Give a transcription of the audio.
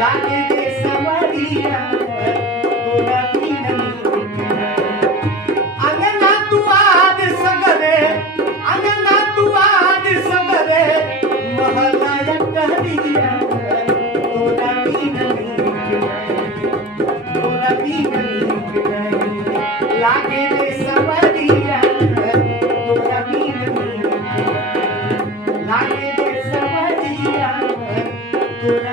लागे रे सवरिया तोरा बिन नीक नहीं। अंगना तू आज सगरे, अंगना तू आज सगरे, महला कहरिया तोरा बिन नीक नहीं, तोरा बिन नीक नहीं। लागे रे सवरिया तोरा बिन नीक नहीं, लागे रे सवरिया तोरा